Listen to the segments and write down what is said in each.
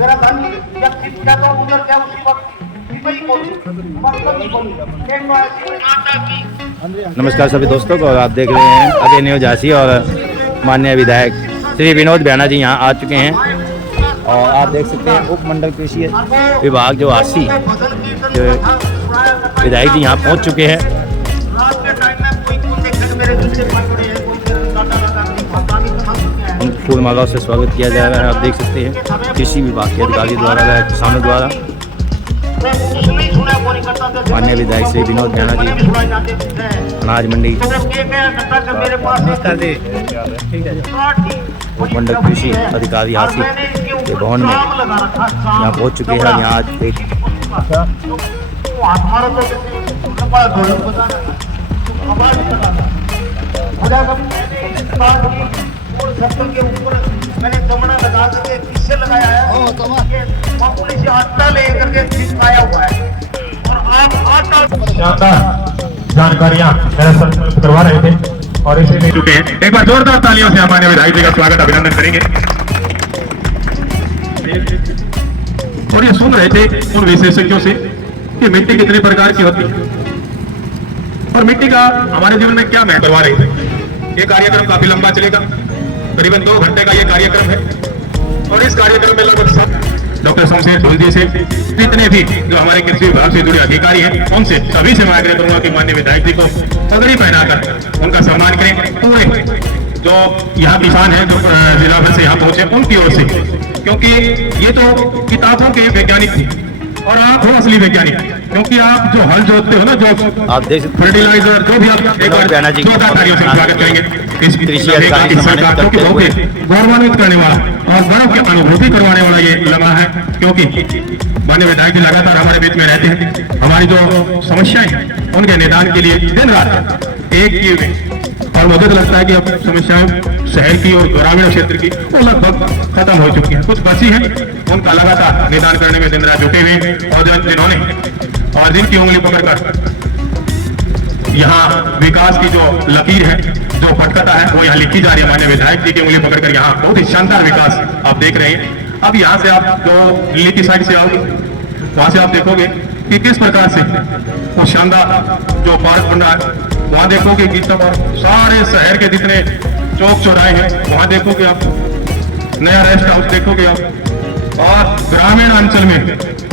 मेरा धन जब शिक्षा का उधर क्या उसी वक्त विपरीत बोली मतलब ही बोली एक तो ऐसी माता की। के ऊपर मैंने चमड़ा लगा करके किससे लगाया है मामूली से आटा लेकर के चिपकाया हुआ है और आप आटा शानदार जानकारियां मेरा करवा रहे थे और इसे ले चुके हैं। एक बार जोरदार तालियों से हमारे विधायक जी का स्वागत अभिनंदन करेंगे। और ये सुन रहे थे उन विशेषज्ञों से कि मिट्टी कितने प्रकार की होती है और मिट्टी का हमारे जीवन में क्या महत्व करवा रहे थे। ये कार्यक्रम काफी लंबा चलेगा, करीबन 2 घंटे का ये कार्यक्रम है और इस कार्यक्रम में लगभग सब डॉक्टर शमशेर ढोल जी से जितने भी जो हमारे कृषि विभाग से जुड़े अधिकारी हैं उनसे सभी से मैं आग्रह करूंगा कि माननीय विधायक जी को पगड़ी पहनाकर उनका सम्मान करें। पूरे जो यहाँ किसान हैं जो जिला भर से यहाँ पहुंचे उनकी ओर से, क्योंकि ये तो किताबों के वैज्ञानिक थे और आप हो असली वैज्ञानिक, क्योंकि आप जो हल जोतते हो ना, जो आप देख फर्टिलाइजर जो भी आप एक बार जोरदार से स्वागत करेंगे इस सरकार को, बहुत गौरवान्वित करने वाला और गर्व की अनुभूति करवाने वाला ये लम्हा है। क्योंकि माननीय विधायक जी लगातार हमारे बीच में रहते हैं, हमारी जो समस्याएं हैं उनके निदान के लिए दिन रात एक किए हुए और मुझे तो लगता है कि अब समस्याएं शहर की और ग्रामीण क्षेत्र की वो लगभग खत्म हो चुकी है। कुछ बची है उनका लगातार निदान करने में दिन रात जुटे हुए और जिन्होंने और जिनकी उंगली पकड़कर यहाँ विकास की जो लकीर है जो फटकता है वो यहाँ लिखी जा रही है। माननीय विधायक जी की उंगली पकड़कर यहाँ बहुत ही शानदार विकास आप देख रहे हैं। अब यहाँ से आप जो दिल्ली की साइड से आओगे वहां से आप देखोगे कि किस प्रकार से वो शानदार जो पार्क बन रहा है, वहां देखोगे कि तब सारे शहर के जितने चौक चौराहे हैं वहां देखोगे आप, नया रेस्ट हाउस देखोगे आप, और ग्रामीण अंचल में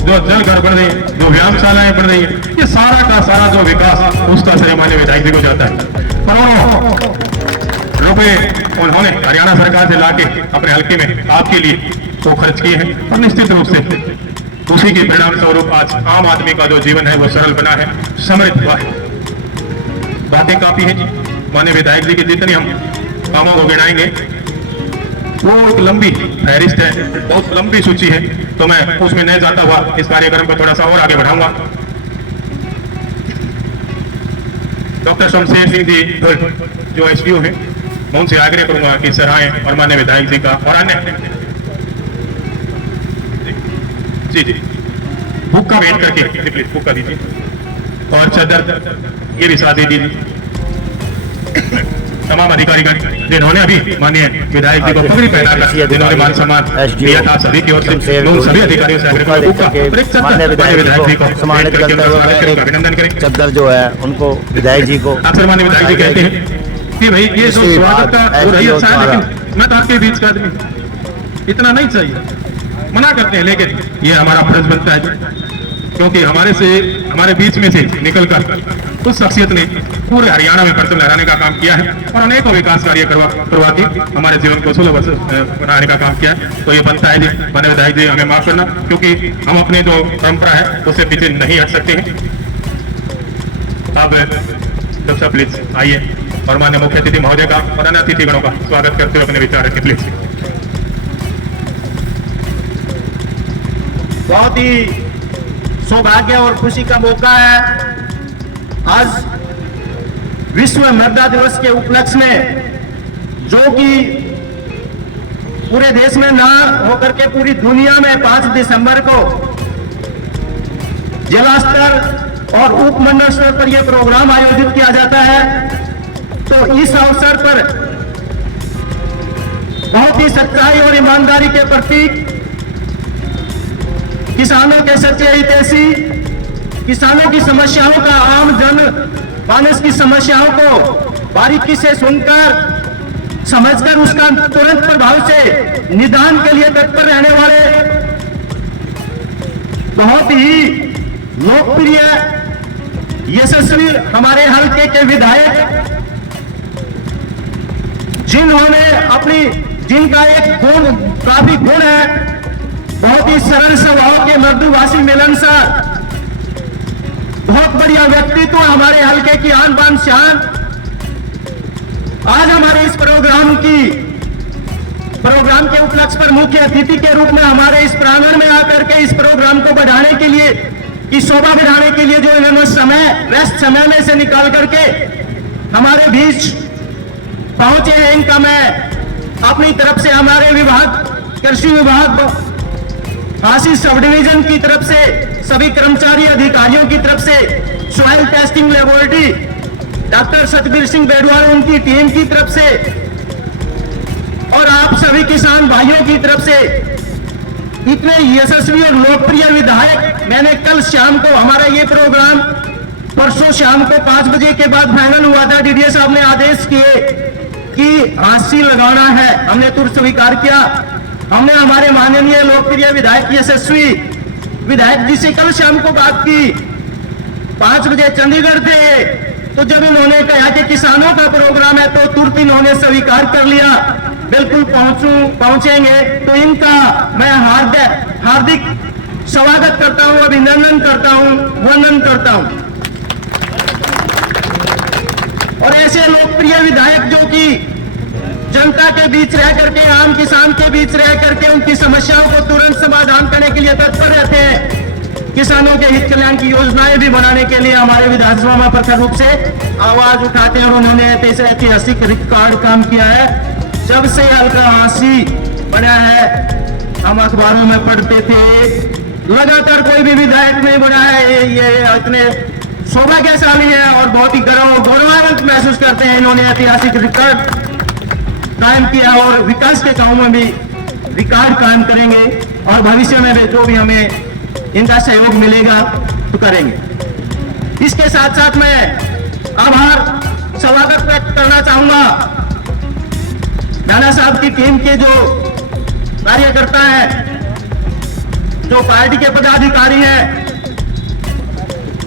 जो जल घर बन रही है, जो व्यायामशालाएं बन रही है, ये सारा का सारा जो विकास उसका श्रेय माननीय विधायक जी को जाता है। करोड़ों रुपए उन्होंने हरियाणा सरकार से लाके अपने हल्के में आपके लिए वो खर्च किए हैं और निश्चित रूप से उसी के परिणाम स्वरूप आज आम आदमी का जो जीवन है वो सरल बना है, समृद्ध हुआ है। बातें काफी है जी, माननीय विधायक जी की जितनी हम कामों को गिनाएंगे वो एक लंबी फहरिस्त है, बहुत लंबी सूची है, तो मैं उसमें नहीं जाता हुआ इस कार्यक्रम को थोड़ा सा और आगे बढ़ाऊंगा। डॉक्टर शमशेर सिंह जी जो एसडीओ है, मैं उनसे आग्रह करूंगा कि सराहें और माननीय विधायक जी का और अन्य जी बुक का वेट करके प्लीज बुक का दीजिए और चादर ये भी साथ दे दीजिए। तमाम अधिकारी जिन्होंने अभी माननीय विधायक जी को पगड़ी पहनाकर जिन्होंने मान सम्मान दिया था सभी की ओर से सभी अधिकारियों से विधायक जी को सम्मानित करते हुए अभिनंदन करें। चद्दर जो है उनको विधायक जी को अक्सर माननीय विधायक जी कहते हैं कि भाई ये जो स्वागत का हो रही है अच्छा है, लेकिन मैं तो आपके बीच का आदमी इतना नहीं चाहिए, मना करते हैं, लेकिन ये हमारा फर्ज बनता है क्योंकि हमारे बीच में से निकलकर उस शख्सियत ने पूरे हरियाणा में परचम लहराने का काम किया है और अनेकों विकास कार्य करवा के हमारे जीवन को सुलभ बनाने का काम किया है। तो ये बनता है जी माननीय विधायक जी हमें माफ करना, क्योंकि हम अपने जो परंपरा है उससे पीछे नहीं हट सकते हैं। अब डॉक्टर प्लीज आइए और माननीय मुख्य अतिथि महोदय का और अन्य अतिथिगणों का स्वागत करते हुए अपने विचार रखें प्लीज। बहुत ही सौभाग्य और खुशी का मौका है। आज विश्व मृदा दिवस के उपलक्ष्य में, जो कि पूरे देश में ना होकर के पूरी दुनिया में 5 दिसंबर को जिला स्तर और उपमंडल स्तर पर यह प्रोग्राम आयोजित किया जाता है। तो इस अवसर पर बहुत ही सच्चाई और ईमानदारी के प्रतीक किसानों के सच्चे हितैषी, किसानों की समस्याओं का, आम जन मानस की समस्याओं को बारीकी से सुनकर, समझकर उसका तुरंत प्रभाव से निदान के लिए तत्पर रहने वाले बहुत ही लोकप्रिय यशस्वी हमारे हल्के के विधायक, जिनका एक गुण, काफी गुण है, बहुत ही सरल स्वभाव के, मृदुभाषी, मिलनसार, बहुत बढ़िया व्यक्तित्व, हमारे हल्के की आन बान शान। आज हमारे इस प्रोग्राम के उपलक्ष्य पर मुख्य अतिथि के रूप में हमारे इस प्रांगण में आकर के इस प्रोग्राम को बढ़ाने के लिए, की शोभा बढ़ाने के लिए जो इन्होंने व्यस्त समय में से निकाल करके हमारे बीच पहुंचे हैं, इनका मैं अपनी तरफ से, हमारे विभाग, कृषि विभाग फांसी सब डिवीजन की तरफ से, सभी कर्मचारी अधिकारियों की तरफ से, soil testing laboratory doctor Satbir Singh Bedwal उनकी टीम की तरफ से, और आप सभी किसान भाइयों की तरफ से, इतने यशस्वी और लोकप्रिय विधायक। मैंने कल शाम को, हमारा ये प्रोग्राम परसों शाम को 5 बजे के बाद फाइनल हुआ था। डीडीए साहब ने आदेश किए कि फांसी लगाना है, हमने तुरंत स्वीकार किया। हमने हमारे माननीय लोकप्रिय विधायक, यशस्वी विधायक जी से कल शाम को बात की, 5 बजे चंडीगढ़ थे, तो जब इन्होंने कहा कि किसानों का प्रोग्राम है तो तुरंत इन्होंने स्वीकार कर लिया, बिल्कुल पहुंचेंगे। तो इनका मैं हार्दिक स्वागत करता हूं, अभिनंदन करता हूं, वंदन करता हूं। और ऐसे लोकप्रिय विधायक जो कि जनता के बीच रह करके, आम किसान के बीच रह करके उनकी समस्याओं को तुरंत समाधान करने के लिए तत्पर रहते हैं, किसानों के हित कल्याण की योजनाएं भी बनाने के लिए हमारे विधानसभा में प्रखर रूप से आवाज उठाते हैं। और उन्होंने ऐतिहासिक रिकॉर्ड काम किया है। जब से हल्का हांसी बना है, हम अखबारों में पढ़ते थे, लगातार कोई भी विधायक नहीं बना है। ये इतने सौभाग्यशाली है और बहुत ही गौरवान्वित महसूस करते हैं। इन्होंने ऐतिहासिक रिकॉर्ड कायम किया और विकास के कामों में भी रिकॉर्ड कायम करेंगे, और भविष्य में भी जो भी हमें इनका सहयोग मिलेगा तो करेंगे। इसके साथ साथ मैं आभार स्वागत व्यक्त करना चाहूंगा नाना साहब की टीम के जो कार्यकर्ता हैं, जो पार्टी के पदाधिकारी हैं,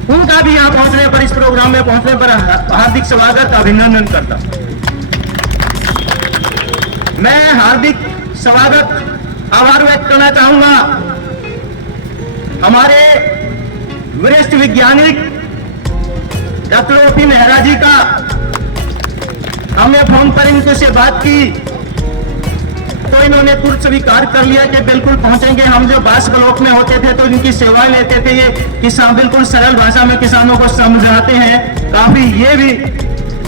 उनका भी यहां पहुंचने पर, इस प्रोग्राम में पहुंचने पर हार्दिक स्वागत, अभिनंदन करता हूं। मैं हार्दिक स्वागत, आभार व्यक्त करना चाहूंगा हमारे वरिष्ठ वैज्ञानिक डॉक्टर ओपी मेहरा जी का। हमने फोन पर इनसे से बात की तो इन्होंने तुरंत स्वीकार कर लिया कि बिल्कुल पहुंचेंगे। हम जो बास ब्लॉक में होते थे तो इनकी सेवाएं लेते थे। ये किसान बिल्कुल सरल भाषा में किसानों को समझाते हैं, काफी ये भी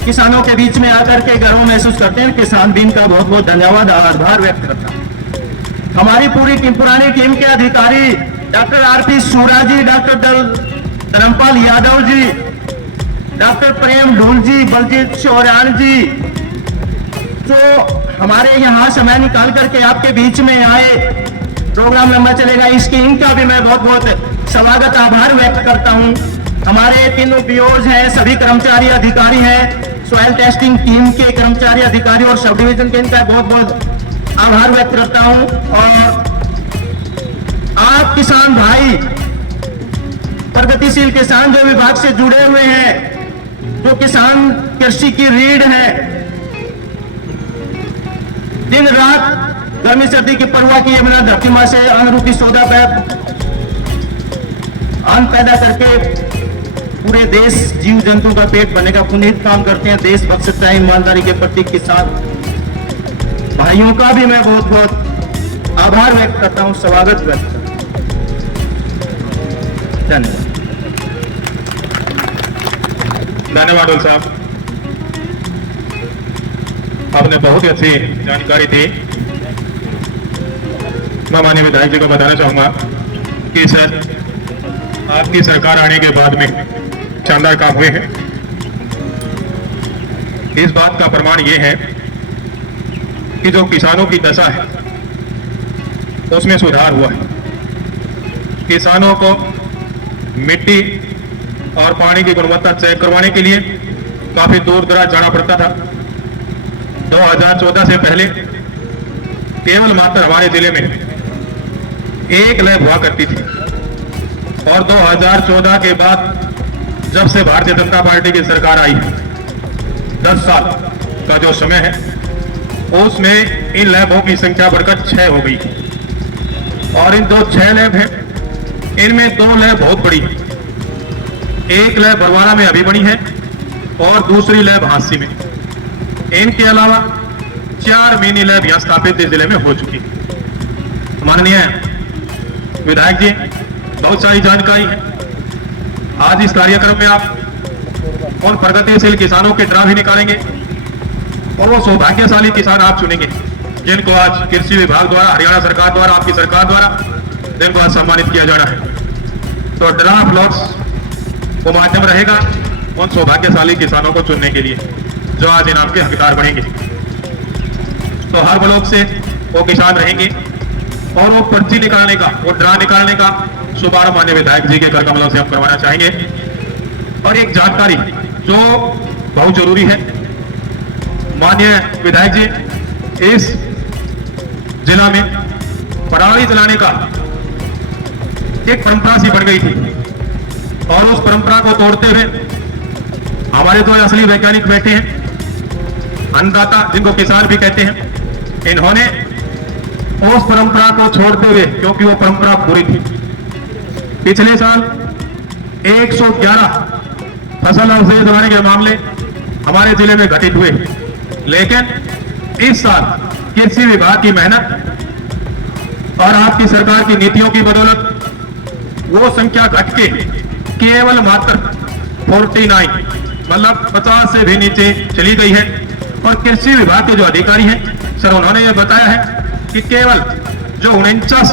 किसानों के बीच में आकर के गर्व महसूस करते हैं। किसान दिन का बहुत बहुत धन्यवाद, आभार व्यक्त करता हूं। हमारी पूरी टीम, पुरानी टीम के अधिकारी डॉक्टर आरपी सूरा जी, डॉक्टर धर्मपाल यादव जी, डॉक्टर प्रेम ढूल जी, बलजीत चौरान जी, तो हमारे यहाँ समय निकाल करके आपके बीच में आए, प्रोग्राम लंबा चलेगा, इसकी इनका भी मैं बहुत बहुत स्वागत, आभार व्यक्त करता हूँ। हमारे तीनों पीओज हैं, सभी कर्मचारी अधिकारी हैं, सॉइल टेस्टिंग टीम के कर्मचारी अधिकारी और सब डिवीजन के, इनका बहुत बहुत आभार व्यक्त करता हूँ। और आप किसान भाई, प्रगतिशील किसान जो विभाग से जुड़े हुए हैं, जो किसान कृषि की रीढ़ है, दिन रात गर्मी सर्दी की परवाह किए बिना धरती मां से अन्न रूपी सौदा अन्न पैदा करके पूरे देश जीव जंतु का पेट भरने का पुनीत काम करते हैं। देशभक्त सच्चाई ईमानदारी के प्रति किसान भाइयों का भी मैं बहुत बहुत आभार व्यक्त करता हूं, स्वागत व्यक्त करता हूं। धन्यवाद। धन्यवाद डोल साहब, आपने बहुत ही अच्छी जानकारी दी। मैं माननीय विधायक जी को बताना चाहूंगा कि सर, आपकी सरकार आने के बाद में शानदार काम हुए हैं। इस बात का प्रमाण ये है कि जो किसानों की दशा है उसमें सुधार हुआ है। किसानों को मिट्टी और पानी की गुणवत्ता चेक करवाने के लिए काफी दूर दराज जाना पड़ता था। 2014 से पहले केवल मात्र हमारे जिले में एक लैब हुआ करती थी और 2014 के बाद जब से भारतीय जनता पार्टी की सरकार आई है, 10 साल का जो समय है, उसमें इन लैबों की संख्या बढ़कर 6 हो गई और इन 6 लैब हैं, इनमें 2 लैब बहुत बड़ी है। एक लैब बरवाला में अभी बनी है और दूसरी लैब हांसी में। इनके अलावा 4 मिनी लैब यहां स्थापित इस जिले में हो चुकी है। माननीय विधायक जी, बहुत सारी जानकारी है। आज इस कार्यक्रम में आप उन प्रगतिशील किसानों के ड्रा भी निकालेंगे और वो सौभाग्यशाली किसान आप चुनेंगे जिनको आज कृषि विभाग द्वारा, हरियाणा सरकार द्वारा, आपकी सरकार द्वारा जिनको आज सम्मानित किया जाना है। तो ड्राफ्ट लॉट्स वो माध्यम रहेगा उन सौभाग्यशाली किसानों को चुनने के लिए जो आज इनाम के हकदार बनेंगे। तो हर ब्लॉक से वो किसान रहेंगे और वो पर्ची निकालने का, वो ड्रा निकालने का शुभारंभ माननीय विधायक जी के कर कमलों से हम करवाना चाहेंगे। और एक जानकारी जो बहुत जरूरी है, माननीय विधायक जी, इस जिला में पराली जलाने का एक परंपरा सी बन गई थी और उस परंपरा को तोड़ते हुए हमारे तो असली वैज्ञानिक बैठे हैं, अन्नदाता जिनको किसान भी कहते हैं, इन्होंने उस परंपरा को छोड़ते हुए, क्योंकि वो परंपरा बुरी थी, पिछले साल 111 फसल अवशेष जलाने के मामले हमारे जिले में घटित हुए, लेकिन इस साल कृषि विभाग की मेहनत और आपकी सरकार की नीतियों की बदौलत वो संख्या घट के केवल मात्र 49, मतलब 50 से भी नीचे चली गई है। और कृषि विभाग के जो अधिकारी हैं सर, उन्होंने ये बताया है कि केवल जो 49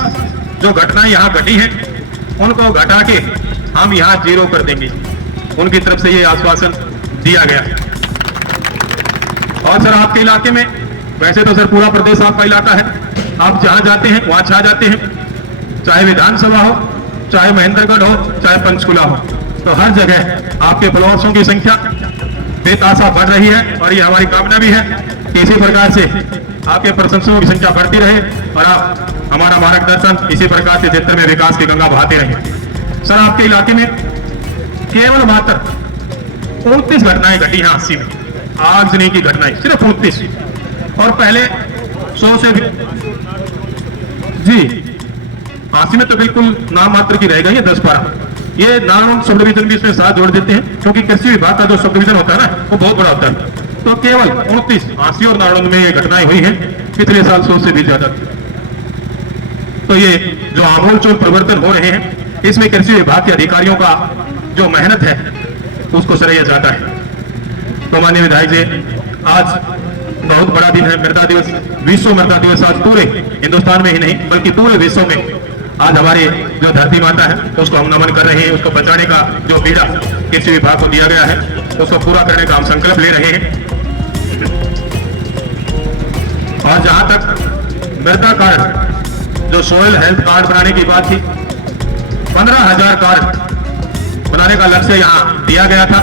जो घटनाएं यहाँ घटी हैं उनको घटा के हम यहाँ 0 कर देंगे। उनकी तरफ से ये आश्वासन दिया गया। और सर आपके इलाके में, वैसे तो सर पूरा प्रदेश आपका इलाका है, आप जहां जाते हैं वहां छा जाते हैं, चाहे विधानसभा हो, चाहे महेंद्रगढ़ हो, चाहे पंचकुला हो, तो हर जगह आपके फॉलोअर्सों की संख्या बेतासा बढ़ रही है। और ये हमारी कामना भी है कि इसी प्रकार से आपके प्रशंसकों की संख्या बढ़ती रहे और आप हमारा मार्गदर्शन इसी प्रकार से क्षेत्र में विकास की गंगा बहाते रहे। सर आपके इलाके में केवल मात्र 29 घटनाएं घटी हैं हांसी में, आगजनी की घटनाएं सिर्फ 29, और पहले 100 से भी जी हांसी में तो बिल्कुल नाम मात्र की रहेगा ये 10-12। ये नाम सब डिवीजन भी इसमें साथ जोड़ देते हैं, क्योंकि कृषि विभाग का जो सब डिवीजन होता है ना वो बहुत बड़ा होता है। तो केवल 29 हांसी और नारायण में ये घटनाएं हुई हैं, पिछले साल 100 से भी ज्यादा थी। तो ये जो आमूलचूल परिवर्तन हो रहे हैं, इसमें कृषि विभाग के अधिकारियों का जो मेहनत है उसको सराहा जाता है। तो माननीय विधायक जी, आज बहुत बड़ा दिन है, मृदा दिवस, विश्व मृदा दिवस। आज पूरे हिंदुस्तान में ही नहीं बल्कि पूरे विश्व में आज हमारे जो धरती माता है उसको हम नमन कर रहे हैं। उसको बचाने का जो बीड़ा कृषि विभाग को दिया गया है उसको पूरा करने का हम संकल्प ले रहे हैं। और जहां तक मृदा कार्ड, जो सोयल हेल्थ कार्ड बनाने की बात थी, 15,000 कार्ड बनाने का लक्ष्य यहां दिया गया था।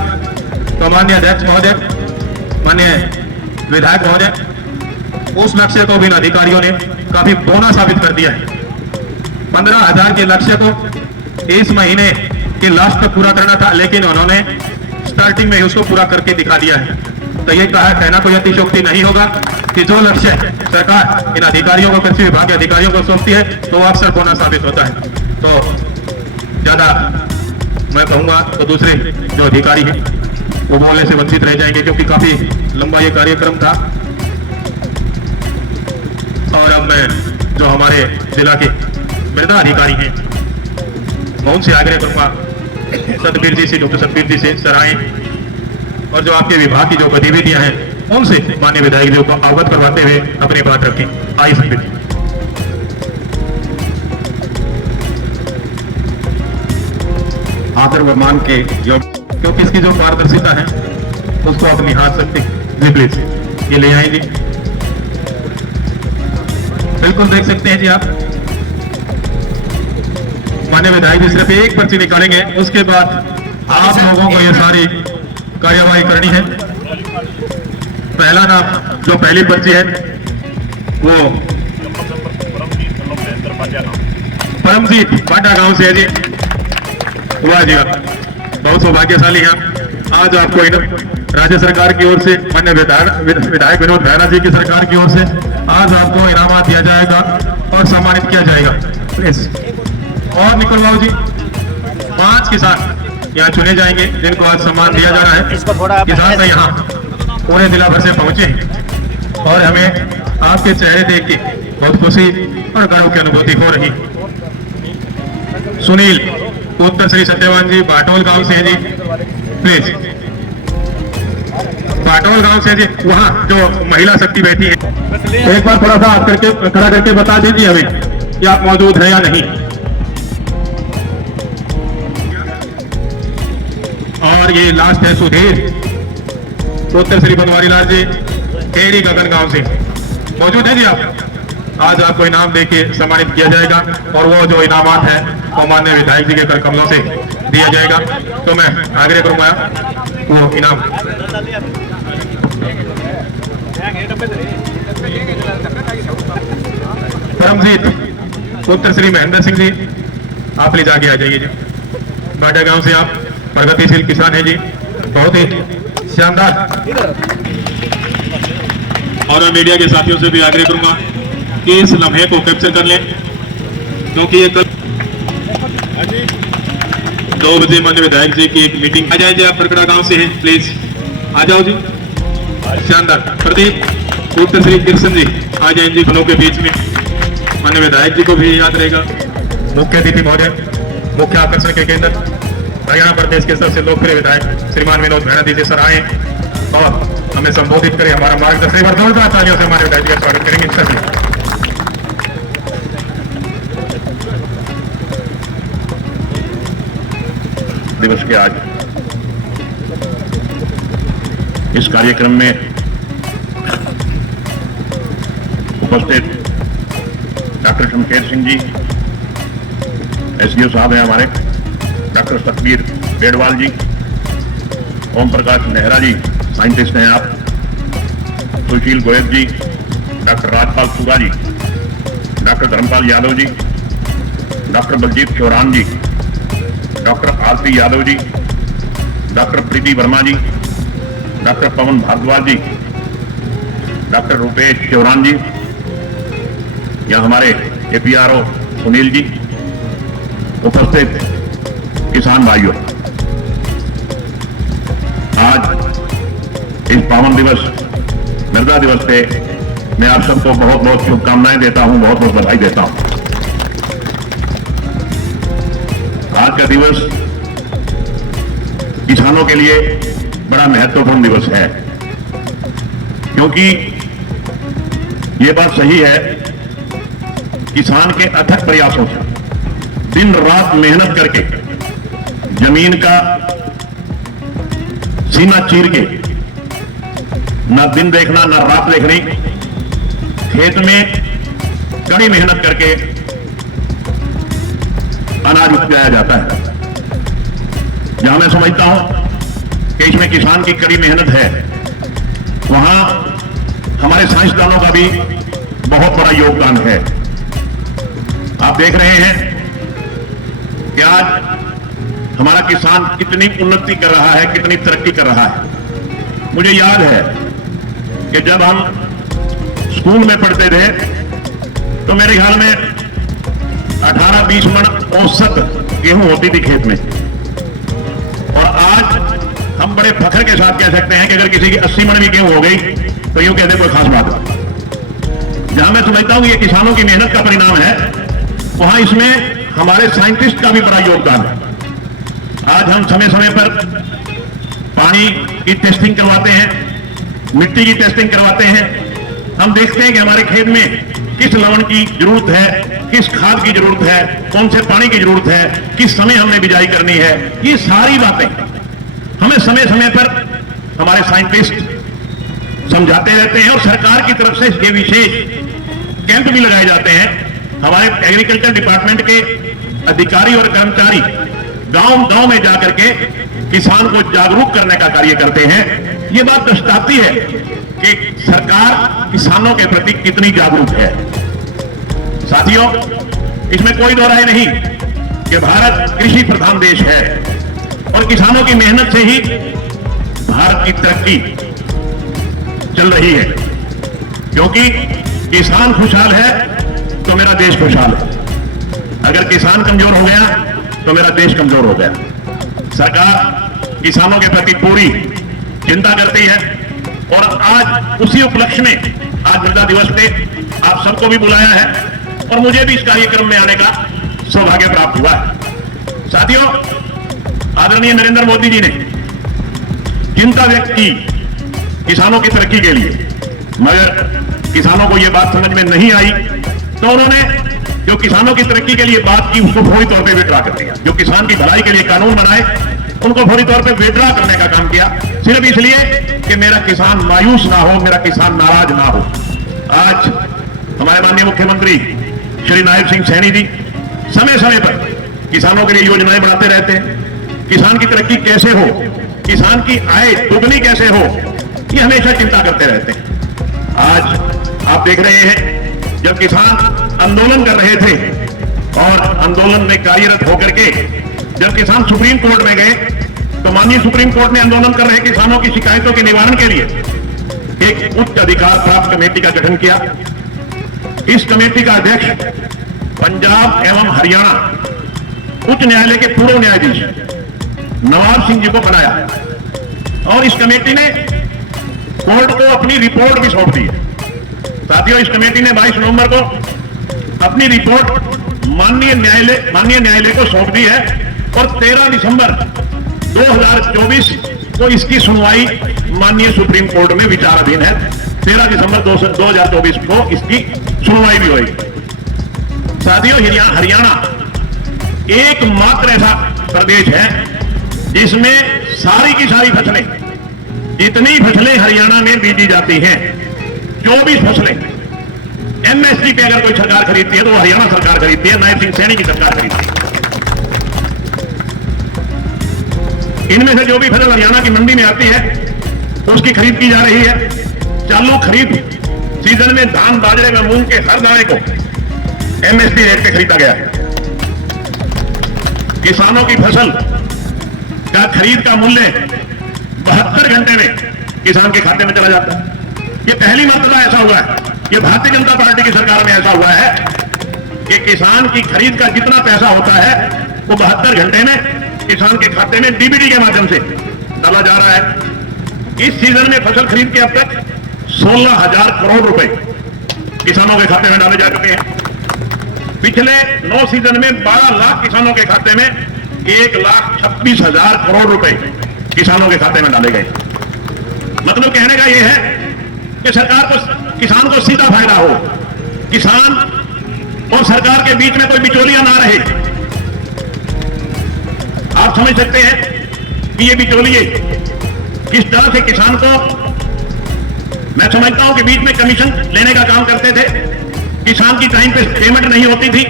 तो माननीय अध्यक्ष महोदय, माननीय विधायक महोदय, उस लक्ष्य को भी इन अधिकारियों ने काफी पौना साबित कर दिया है। 15,000 के लक्ष्य को इस महीने के लास्ट तक पूरा करना था, लेकिन उन्होंने स्टार्टिंग में ही उसको पूरा करके दिखा दिया है। तो ये कहना कोई अतिशयोक्ति नहीं होगा कि जो लक्ष्य सरकार इन अधिकारियों को, कृषि विभाग के अधिकारियों को सौंपती है तो वो अक्सर पौना साबित होता है। तो ज्यादा मैं कहूंगा तो दूसरे जो अधिकारी हैं वो बोलने से वंचित रह जाएंगे, क्योंकि काफी लंबा ये कार्यक्रम था। और अब मैं जो हमारे जिला के मृदा अधिकारी हैं मैं उनसे आग्रह करूंगा, सतबीर जी से, डॉक्टर सतबीर जी से सर आए और जो आपके विभाग की जो गतिविधियां हैं उनसे माननीय विधायक जी को अवगत करवाते हुए अपनी बात रखें। आइए सतबीर जी। आदर व मान के योग्य, क्योंकि इसकी जो पारदर्शिता है उसको आप निहार सकते हैं। जी प्लीज ये ले आएंगे, बिल्कुल देख सकते हैं जी आप। माननीय विधायक जी सिर्फ एक पर्ची निकालेंगे, उसके बाद आप लोगों को ये सारी कार्यवाही करनी है। पहला नाम जो पहली पर्ची है वो परमजीत बाटा गांव से है जी। वाह जी वाह, बहुत सौभाग्यशाली हैं। आज आपको राज्य सरकार की ओर से, माननीय विधायक विनोद खैरा जी की सरकार की ओर से आज आपको इनाम दिया जाएगा और सम्मानित किया जाएगा। प्लीज और निकलवाओ जी। 5 किसान यहाँ चुने जाएंगे जिनको आज सम्मान दिया जाना है। किसान से यहाँ पूरे जिला भर से पहुंचे हैं और हमें आपके चेहरे देख के बहुत खुशी और गर्व की अनुभूति हो रही। सुनील उत्तर श्री सत्यवान जी बाटोल गांव से हैं जी। प्लीज बाटोल गांव से जी, वहाँ जो महिला शक्ति बैठी है, एक बार थोड़ा सा आप करके खड़ा करके बता दीजिए हमें कि आप मौजूद हैं या नहीं। और ये लास्ट है सुधीर उत्तर श्री बनवारी लाल जी खेड़ी गगन गांव से, मौजूद है जी आप। आज आपको इनाम देके सम्मानित किया जाएगा और वो जो इनामात है वो माननीय विधायक जी के कर कमलों से दिया जाएगा। तो मैं आग्रह करूंगा वो इनाम। परमजीत उत्तर श्री महेंद्र सिंह जी, आप प्लीज आगे आ जाइए जी। बाटा गांव से आप प्रगतिशील किसान है जी, बहुत ही शानदार। और मैं मीडिया के साथियों से भी आग्रह करूंगा कि इस लम्हे को कैप्चर कर लें, क्योंकि ये कल 2 बजे माननीय विधायक जी की एक मीटिंग। आ जाइए, आप परकड़ा गांव से हैं, प्लीज आ जाओ जी। शानदार। प्रदीप उत्तर श्री कृष्ण जी आ जाए जी फलों के बीच में। माननीय विधायक जी को भी याद रहेगा। मुख्य अतिथि महोदय, मुख्य आकर्षण के केंद्र हरियाणा प्रदेश के सबसे लोकप्रिय विधायक श्रीमान विनोद खैरा जी सर आए और हमें संबोधित करें, हमारा मार्गदर्शन। एक बार जोरदार तालियों से हमारे विधायक जी का स्वागत करेंगे। दिवस के आज इस कार्यक्रम में उपस्थित डॉक्टर शमशेर सिंह जी एसडीओ साहब हैं हमारे, डॉक्टर सतबीर बेड़वाल जी, ओम प्रकाश नेहरा जी साइंटिस्ट हैं आप, सुशील गोयल जी, डॉक्टर राजपाल सुगा जी, डॉक्टर धर्मपाल यादव जी, डॉक्टर बलजीत चौरान जी, डॉक्टर आरती यादव जी, डॉक्टर प्रीति वर्मा जी, डॉक्टर पवन भारद्वाज जी, डॉक्टर रुपेश चौरान जी, यहाँ हमारे एपीआरओ सुनील जी, उपस्थित किसान भाइयों, आज इस पावन दिवस मृदा दिवस पे मैं आप सबको बहुत बहुत शुभकामनाएं देता हूं, बहुत बहुत बधाई देता हूं। आज का दिवस किसानों के लिए बड़ा महत्वपूर्ण दिवस है, क्योंकि ये बात सही है, किसान के अथक प्रयासों से दिन रात मेहनत करके जमीन का सीना चीर के, ना दिन देखना ना रात देखनी, खेत में कड़ी मेहनत करके अनाज उपजाया जाता है। जहां मैं समझता हूं कि इसमें किसान की कड़ी मेहनत है, वहां हमारे साइंसदानों का भी बहुत बड़ा योगदान है। आप देख रहे हैं कि आज हमारा किसान कितनी उन्नति कर रहा है, कितनी तरक्की कर रहा है। मुझे याद है कि जब हम स्कूल में पढ़ते थे तो मेरे ख्याल में 18-20 मन औसत गेहूं होती थी खेत में, और आज हम बड़े फख्र के साथ कह सकते हैं कि अगर किसी की 80 मन भी गेहूं हो गई तो यूं कहते कोई खास बात नहीं। जहां मैं समझता हूं ये किसानों की मेहनत का परिणाम है, वहां इसमें हमारे साइंटिस्ट का भी बड़ा योगदान है। आज हम समय समय पर पानी की टेस्टिंग करवाते हैं, मिट्टी की टेस्टिंग करवाते हैं। हम देखते हैं कि हमारे खेत में किस लवण की जरूरत है, किस खाद की जरूरत है, कौन से पानी की जरूरत है, किस समय हमने बिजाई करनी है। ये सारी बातें हमें समय समय पर हमारे साइंटिस्ट समझाते रहते हैं, और सरकार की तरफ से इसके विशेष कैंप भी लगाए जाते हैं। हमारे एग्रीकल्चर डिपार्टमेंट के अधिकारी और कर्मचारी गांव-गांव में जाकर के किसान को जागरूक करने का कार्य करते हैं। ये बात दर्शाती है कि सरकार किसानों के प्रति कितनी जागरूक है। साथियों, इसमें कोई दो राय नहीं कि भारत कृषि प्रधान देश है और किसानों की मेहनत से ही भारत की तरक्की चल रही है, क्योंकि किसान खुशहाल है तो मेरा देश खुशहाल है। अगर किसान कमजोर हो गया तो मेरा देश कमजोर हो गया। सरकार किसानों के प्रति पूरी चिंता करती है और आज उसी उपलक्ष्य में आज मृदा दिवस पे आप सबको भी बुलाया है और मुझे भी इस कार्यक्रम में आने का सौभाग्य प्राप्त हुआ है। साथियों, आदरणीय नरेंद्र मोदी जी ने चिंता व्यक्त की किसानों की तरक्की के लिए, मगर किसानों को यह बात समझ में नहीं आई तो उन्होंने जो किसानों की तरक्की के लिए बात की उसको फौरी तौर पे विड्रा कर दिया। जो किसान की भलाई के लिए कानून बनाए उनको फौरी तौर पे विड्रा करने का काम किया, सिर्फ इसलिए कि मेरा किसान मायूस ना हो, मेरा किसान नाराज ना हो। आज हमारे माननीय मुख्यमंत्री श्री नायब सिंह सैनी जी समय समय पर किसानों के लिए योजनाएं बनाते रहते हैं। किसान की तरक्की कैसे हो, किसान की आय दुगनी कैसे हो, ये हमेशा चिंता करते रहते हैं। आज आप देख रहे हैं जब किसान आंदोलन कर रहे थे और आंदोलन में कार्यरत होकर के जब किसान सुप्रीम कोर्ट में गए तो माननीय सुप्रीम कोर्ट ने आंदोलन कर रहे किसानों की शिकायतों के निवारण के लिए एक उच्च अधिकार प्राप्त कमेटी का गठन किया। इस कमेटी का अध्यक्ष पंजाब एवं हरियाणा उच्च न्यायालय के पूर्व न्यायाधीश नवाब सिंह जी को बनाया और इस कमेटी ने कोर्ट को अपनी रिपोर्ट भी सौंप दी। साथियों, इस कमेटी ने 22 नवंबर को अपनी रिपोर्ट माननीय न्यायालय को सौंप दी है और 13 दिसंबर 2024 को इसकी सुनवाई माननीय सुप्रीम कोर्ट में विचाराधीन है। 13 दिसंबर 2024 को इसकी सुनवाई भी होगी। साथियों, हरियाणा एकमात्र ऐसा प्रदेश है जिसमें सारी की सारी फसलें, जितनी फसलें हरियाणा में बीजी जाती हैं, 24 फसलें एमएसपी पे अगर कोई सरकार खरीदती है तो हरियाणा सरकार खरीदती है, नायब सिंह सैनी की सरकार खरीदती है। इनमें से जो भी फसल हरियाणा की मंडी में आती है तो उसकी खरीद की जा रही है। चालू खरीद सीजन में धान, बाजरे व मूंग के हर दाने को एमएसपी रेट पे खरीदा गया है। किसानों की फसल का खरीद का मूल्य 72 घंटे में किसान के खाते में चला जाता है। ये पहली मर्तबा ऐसा हुआ है, ये भारतीय जनता पार्टी की सरकार में ऐसा हुआ है कि किसान की खरीद का जितना पैसा होता है वो 72 घंटे में किसान के खाते में डीबीटी के माध्यम से डाला जा रहा है। इस सीजन में फसल खरीद के अब तक 16,000 करोड़ रुपए किसानों के खाते में डाले जा चुके हैं। पिछले 9 सीजन में 12 लाख किसानों के खाते में 1,26,000 करोड़ रुपए किसानों के खाते में डाले गए। मतलब कहने का यह है कि सरकार को, किसान को सीधा फायदा हो, किसान और सरकार के बीच में कोई बिचौलिया ना रहे। आप समझ सकते हैं कि ये बिचौलिए किस तरह से किसान को, मैं समझता हूं कि बीच में कमीशन लेने का काम करते थे, किसान की टाइम पे पेमेंट नहीं होती थी,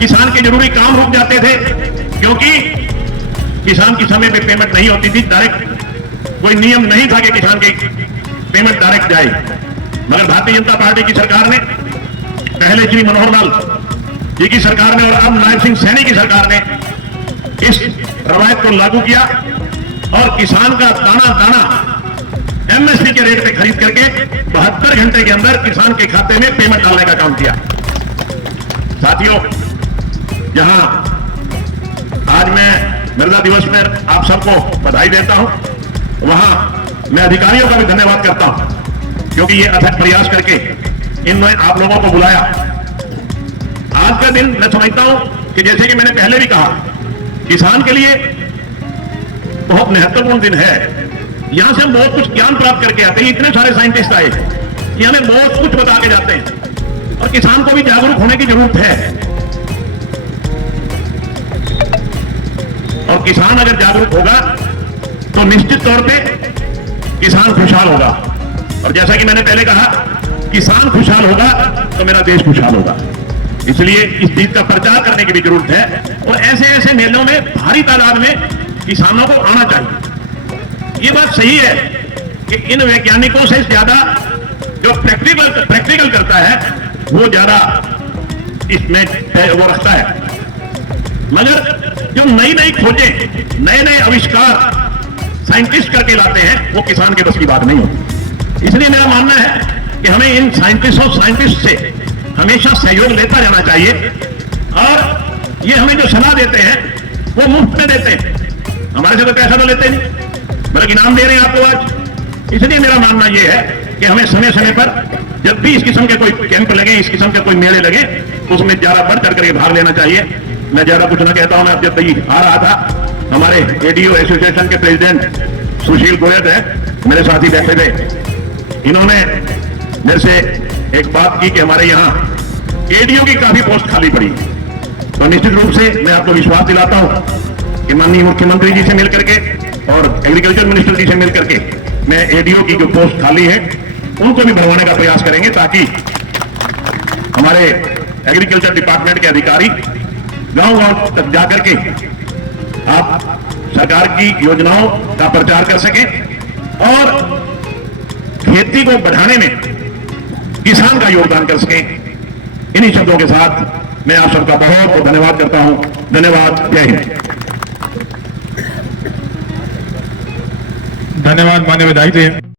किसान के जरूरी काम रुक जाते थे क्योंकि किसान की समय पे पेमेंट नहीं होती थी। डायरेक्ट कोई नियम नहीं था कि किसान की पेमेंट डायरेक्ट जाए। मगर भारतीय जनता पार्टी की सरकार ने, पहले श्री मनोहर लाल जी की सरकार ने और अब नायब सिंह सैनी की सरकार ने इस रवायत को लागू किया और किसान का दाना दाना एमएसपी के रेट पे खरीद करके 72 घंटे के अंदर किसान के खाते में पेमेंट डालने का काम किया। साथियों, जहां आज मैं मृदा दिवस में आप सबको बधाई देता हूं, वहां मैं अधिकारियों का भी धन्यवाद करता हूं क्योंकि ये अथक प्रयास करके इन्होंने आप लोगों को बुलाया। आज का दिन मैं समझता हूं कि जैसे कि मैंने पहले भी कहा, किसान के लिए बहुत महत्वपूर्ण दिन है। यहां से हम बहुत कुछ ज्ञान प्राप्त करके आते हैं। इतने सारे साइंटिस्ट आए कि हमें बहुत कुछ बता के जाते हैं और किसान को भी जागरूक होने की जरूरत है। और किसान अगर जागरूक होगा तो निश्चित तौर पे किसान खुशहाल होगा। और जैसा कि मैंने पहले कहा, किसान खुशहाल होगा तो मेरा देश खुशहाल होगा। इसलिए इस चीज का प्रचार करने की भी जरूरत है और ऐसे ऐसे मेलों में भारी तादाद में किसानों को आना चाहिए। ये बात सही है कि इन वैज्ञानिकों से ज्यादा जो प्रैक्टिकल करता है वो ज्यादा इसमें वो रखता है, मगर जो नई नई खोजें, नए नए आविष्कार साइंटिस्ट करके लाते हैं वो किसान के बस की बात नहीं होती। इसलिए मेरा मानना है कि हमें इन साइंटिस्ट से हमेशा सहयोग लेता जाना चाहिए और ये हमें जो सलाह देते हैं वो मुफ्त में देते हैं, हमारे से तो पैसा तो लेते नहीं बल्कि इनाम दे रहे हैं आपको आज। इसलिए मेरा मानना यह है कि हमें समय समय पर जब भी इस किस्म के कोई कैंप लगे, इस किस्म के कोई मेले लगे, उसमें ज्यादा बढ़ चढ़ करके भाग लेना चाहिए। मैं ज्यादा कुछ ना कहता हूं, मैं अब जब तक आ रहा था हमारे एडीओ एसोसिएशन के प्रेसिडेंट सुशील गोयल है, मेरे साथ ही बैठे थे, इन्होंने मेरे से एक बात की कि हमारे यहाँ एडीओ की काफी पोस्ट खाली पड़ी, तो निश्चित रूप से मैं आपको विश्वास दिलाता हूं कि माननीय मुख्यमंत्री जी से मिलकर के और एग्रीकल्चर मिनिस्टर जी से मिलकर के मैं एडीओ की जो पोस्ट खाली है उनको भी बढ़वाने का प्रयास करेंगे, ताकि हमारे एग्रीकल्चर डिपार्टमेंट के अधिकारी गांव-गांव तक जाकर के आप सरकार की योजनाओं का प्रचार कर सकें और खेती को बढ़ाने में किसान का योगदान कर सकें। इन्हीं शब्दों के साथ मैं आप सबका बहुत बहुत धन्यवाद करता हूं। धन्यवाद, जय हिंद। धन्यवाद माननीय विधायक जी।